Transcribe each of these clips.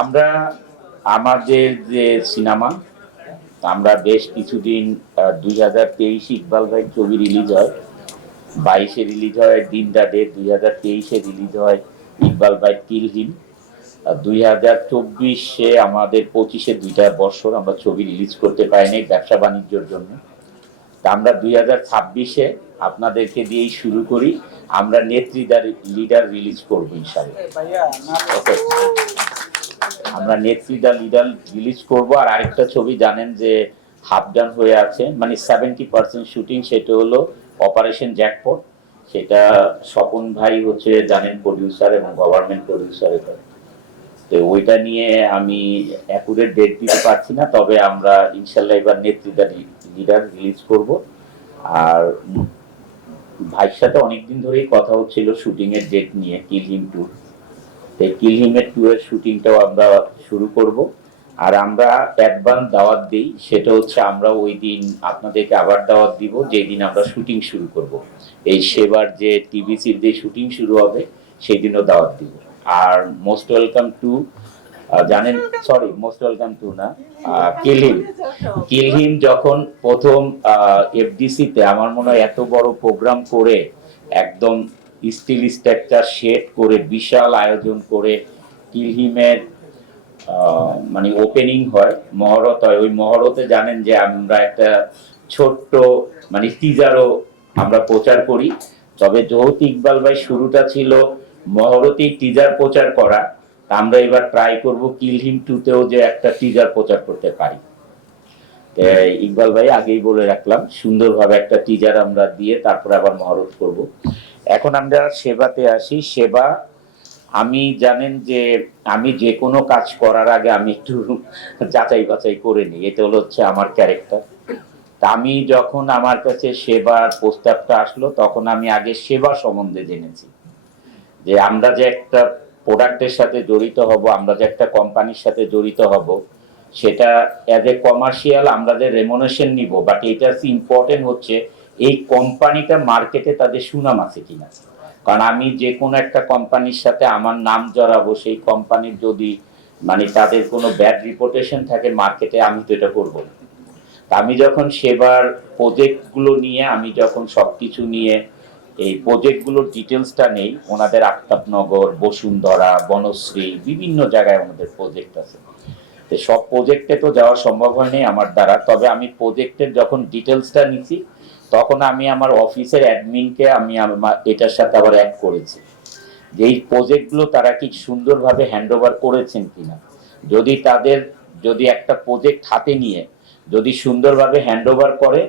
আমরা আমাদের যে সিনেমা, আমরা বেশ কিছুদিন 2023 ইকবাল ভাই ছবি রিলিজ হয়, 22-এ রিলিজ হয় দিন দা ডে, 2023-এ রিলিজ হয় ইকবাল ভাই কিল হিম। 2024-এ আমাদের 25-এ 2টা বছর আমরা ছবি রিলিজ করতে পারিনি ব্যবসা বাণিজ্যের জন্য। তা আমরা 2026-এ আপনাদেরকে দিয়েই শুরু করি। আমরা নেত্রীদার লিডার রিলিজ করবো ইনশাআল্লাহ। ওকে, আমরা নেত্রীদা লিডার রিলিজ করব। আর আরেকটা ছবি জানেন যে হাফ ডান হয়ে আছে, মানে 70% শুটিং, সেটা হলো অপারেশন জ্যাকপট। সেটা স্বপন ভাই হচ্ছে জানেন প্রডিউসার এবং গভর্নমেন্ট প্রডিউসার। এটা তো ওইটা নিয়ে আমি অ্যাকুরেট ডেট দিতে পারছি না, তবে আমরা ইনশাল্লাহ এবার নেত্রীদা লিডার রিলিজ করব। আর ভাইয়ের সাথে অনেকদিন ধরেই কথা হচ্ছিল শুটিং এর ডেট নিয়ে কিল হিম 2। কিল হিমের 2 এর শুটিংটাও আমরা শুরু করব। আর আমরা অ্যাডভান্স দাওয়াত দিই, সেটা হচ্ছে আমরা ওই দিন আপনাদেরকে আবার দাওয়াত দিব যেই দিন আমরা শুটিং শুরু করব। এই সেবার যে টিভিসির যে শুটিং শুরু হবে সেই দিনও দাওয়াত দিব। আর মোস্ট ওয়েলকাম টু, জানেন, সরি মোস্ট ওয়েলকাম টু না, কিল হিম। কিল হিম যখন প্রথম এফডিসি তে আমার মনে হয় এত বড় প্রোগ্রাম করে, একদম স্টিল স্ট্রাকচার সেট করে বিশাল আয়োজন করে কিল হিমের মানে ওপেনিং হয়, মহরত হয়। ওই মহরতে জানেন যে আমরা একটা ছোট্ট মানে টিজারও আমরা প্রচার করি। তবে যেহেতু ইকবাল ভাই শুরুটা ছিল মহরতি টিজার প্রচার করা, আমরা এবার ট্রাই করব কিল হিম 2-তেও যে একটা টিজার প্রচার করতে পারি। ইকবাল ভাই আগেই বলে রাখলাম, সুন্দরভাবে একটা টিজার আমরা দিয়ে তারপরে আবার মহরত করব। এখন আমরা সেবাতে আসি। সেবা, আমি জানেন যে আমি যে কোনো কাজ করার আগে আমি একটু যাচাই বাছাই করে নিই, এটা হচ্ছে আমার ক্যারেক্টার। তা আমি যখন আমার কাছে সেবার প্রস্তাবটা আসলো তখন আমি আগে সেবা সম্বন্ধে জেনেছি, যে আমরা যে একটা প্রোডাক্টের সাথে জড়িত হব, আমরা যে একটা কোম্পানির সাথে জড়িত হব, সেটা অ্যাজ এ কমার্শিয়াল আমরা যে রেমুনেশন নিব, বাট এটা ইম্পর্টেন্ট হচ্ছে এই কোম্পানিটা মার্কেটে তাদের সুনাম আছে কিনা। কারণ আমি যে কোনো একটা কোম্পানির সাথে আমার নাম জড়াবো, সেই কোম্পানির যদি মানে তাদের কোনো ব্যাড রিপুটেশন থাকে মার্কেটে, আমি তো এটা করবো না। আমি যখন সেবার প্রজেক্টগুলো নিয়ে, আমি যখন সবকিছু নিয়ে এই প্রজেক্টগুলোর ডিটেলসটা নেই, ওনাদের আফতাবনগর, বসুন্ধরা, বনশ্রী, বিভিন্ন জায়গায় আমাদের প্রজেক্ট আছে। তো সব প্রজেক্টে তো যাওয়া সম্ভব হয়নি আমার দ্বারা, তবে আমি প্রজেক্টের যখন ডিটেলসটা নিছি তখন আমি আমার অফিসের অ্যাডমিনকে আমি এটার সাথে আবার অ্যাড করেছি যে এই প্রজেক্টগুলো তারা কি সুন্দরভাবে হ্যান্ড ওভার করেছেন কিনা। যদি তাদের যদি একটা প্রজেক্ট হাতে নিয়ে যদি সুন্দরভাবে হ্যান্ড ওভার করে,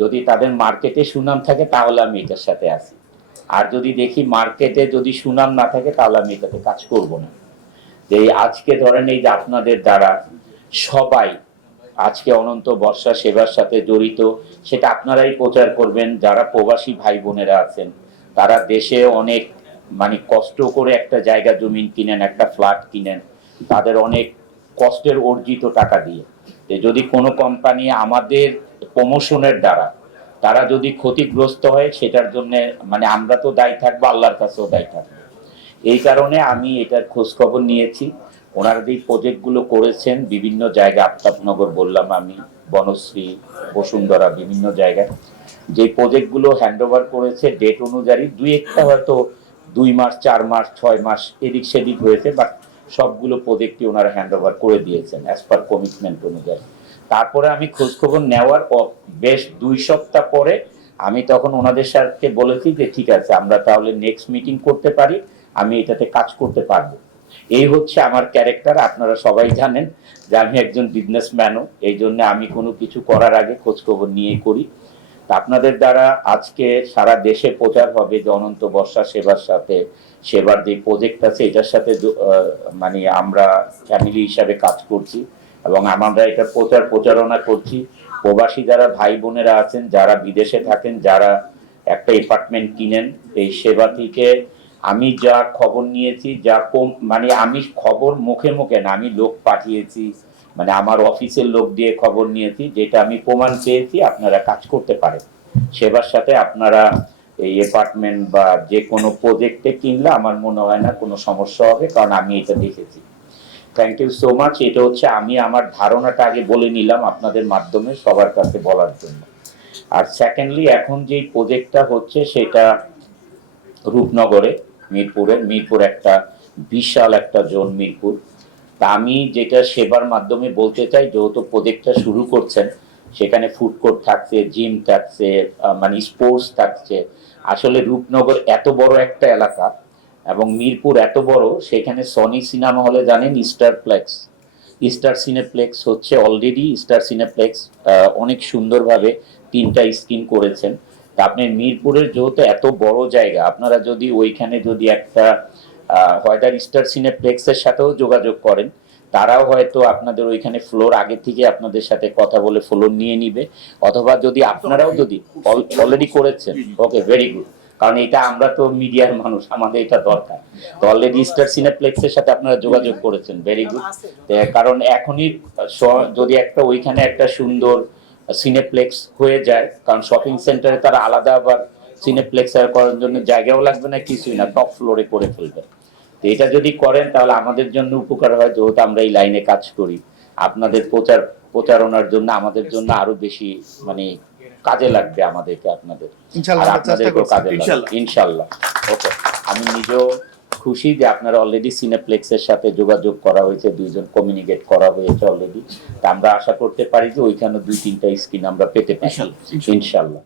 যদি তাদের মার্কেটে সুনাম থাকে, তাহলে আমি এটার সাথে আসি। আর যদি দেখি মার্কেটে যদি সুনাম না থাকে, তাহলে আমি এটাতে কাজ করব না। যে আজকে ধরেন এই যে আপনাদের দ্বারা সবাই আজকে অনন্ত বর্ষা সেবার সাথে জড়িত, সেটা আপনারাই প্রচার করবেন। যারা প্রবাসী ভাই বোনেরা আছেন, তারা দেশে অনেক মানে কষ্ট করে একটা জায়গা জমিন কিনেন, একটা ফ্ল্যাট কিনেন, তাদের অনেক কষ্টের অর্জিত টাকা দিয়ে। যদি কোনো কোম্পানি আমাদের প্রমোশনের দ্বারা তারা যদি ক্ষতিগ্রস্ত হয়, সেটার জন্য মানে আমরা তো দায়ী থাকবো, আল্লাহর কাছেও দায়ী থাকবো। এই কারণে আমি এটার খোঁজ খবর নিয়েছি। ওনারা যে প্রজেক্টগুলো করেছেন বিভিন্ন জায়গায়, আফতাবনগর বললাম আমি, বনশ্রী, বসুন্ধরা, বিভিন্ন জায়গায় যে প্রজেক্টগুলো হ্যান্ড ওভার করেছে ডেট অনুযায়ী, দুই একটা হয়তো 2 মাস, 4 মাস, 6 মাস এদিক সেদিক হয়েছে, বাট সবগুলো প্রজেক্টই ওনারা হ্যান্ড ওভার করে দিয়েছেন অ্যাজ পার কমিটমেন্ট অনুযায়ী। তারপরে আমি খোঁজখবর নেওয়ার বেশ 2 সপ্তাহ পরে আমি তখন ওনাদের সাথে বলেছি যে ঠিক আছে, আমরা তাহলে নেক্সট মিটিং করতে পারি, আমি এটাতে কাজ করতে পারবো। এই হচ্ছে আমার ক্যারেক্টার। আপনারা সবাই জানেন যে আমি একজন বিজনেসম্যানও, এই জন্য আমি কোনো কিছু করার আগে খোঁজখবর নিয়ে করি। আপনাদের দ্বারা আজকে সারা দেশে প্রচার হবে যে অনন্ত বর্ষা সেবার সাথে, সেবার যে প্রজেক্ট আছে এটার সাথে মানে আমরা ফ্যামিলি হিসাবে কাজ করছি এবং আমরা এটা প্রচারণা করছি। প্রবাসী যারা ভাই বোনেরা আছেন, যারা বিদেশে থাকেন, যারা একটা অ্যাপার্টমেন্ট কিনেন, এই সেবা থেকে আমি যা খবর নিয়েছি, যা কম মানে আমি খবর মুখে মুখে না, আমি লোক পাঠিয়েছি, মানে আমার অফিসের লোক দিয়ে খবর নিয়েছি, যেটা আমি প্রমাণ পেয়েছি আপনারা কাজ করতে পারেন। সেবার সাথে আপনারা এই অ্যাপার্টমেন্ট বা যে কোনো প্রজেক্টে কিনলে আমার মনে হয় না কোনো সমস্যা হবে, কারণ আমি এটা দেখেছি। Thank you so much. এটা হচ্ছে আমি আমার ধারণাটা আগে বলে নিলাম আপনাদের মাধ্যমে সবার কাছে বলার জন্য। আর সেকেন্ডলি এখন যে প্রজেক্টটা হচ্ছে সেটা রূপনগরে, মিরপুর একটা বিশাল একটা জোন মিরপুর। তা আমি যেটা সেবার মাধ্যমে বলতে চাই, যেহেতু প্রজেক্টটা শুরু করছেন, সেখানে ফুড কোর্ট থাকছে, জিম থাকছে, মানে স্পোর্টস থাকছে। আসলে রূপনগর এত বড় একটা এলাকা এবং মিরপুর এত বড়, সেখানে সনি সিনেমা হলে জানেন স্টার সিনেপ্লেক্স হচ্ছে অলরেডি স্টার সিনেপ্লেক্স অনেক সুন্দরভাবে 3টা স্ক্রিন করেছেন। তা আপনি মিরপুরের যেহেতু এত বড় জায়গা, আপনারা যদি ওইখানে যদি একটা হয়তো স্টার সিনেপ্লেক্সের সাথেও যোগাযোগ করেন, তারাও হয়তো আপনাদের ওইখানে ফ্লোর আগে থেকে আপনাদের সাথে কথা বলে ফ্লোর নিয়ে নিবে। অথবা যদি আপনারাও যদি অলরেডি করেছেন, ওকে, ভেরি গুড। কারণ এটা আমরা তো মিডিয়ার মানুষ, আমাদের এটা দরকার। তো অলরেডি স্টার সিনেপ্লেক্সের সাথে আপনারা যোগাযোগ করেছেন, ভেরি গুড। কারণ এখনই যদি একটা ওইখানে একটা সুন্দর সিনেপ্লেক্স হয়ে যায়, কারণ শপিং সেন্টারে তারা আলাদা আবার সিনেপ্লেক্স করার জন্য জায়গাও লাগবে না, কিছুই না, টপ ফ্লোরে করে ফেলবে। তো এটা যদি করেন তাহলে আমাদের জন্য উপকার হয়, যেহেতু আমরা এই লাইনে কাজ করি। আপনাদের প্রচারণার জন্য আমাদের জন্য আরো বেশি মানে কাজে লাগবে আমাদেরকে, আপনাদের আর আপনাদেরকেও কাজে লাগবে ইনশাল্লাহ। ওকে, আমি নিজেও খুশি যে আপনারা অলরেডি সিনেপ্লেক্সের সাথে যোগাযোগ করা হয়েছে, দুইজন কমিউনিকেট করা হয়েছে অলরেডি। তা আমরা আশা করতে পারি যে ওইখানে 2-3টা স্ক্রিন আমরা পেতে পারি ইনশাল্লাহ।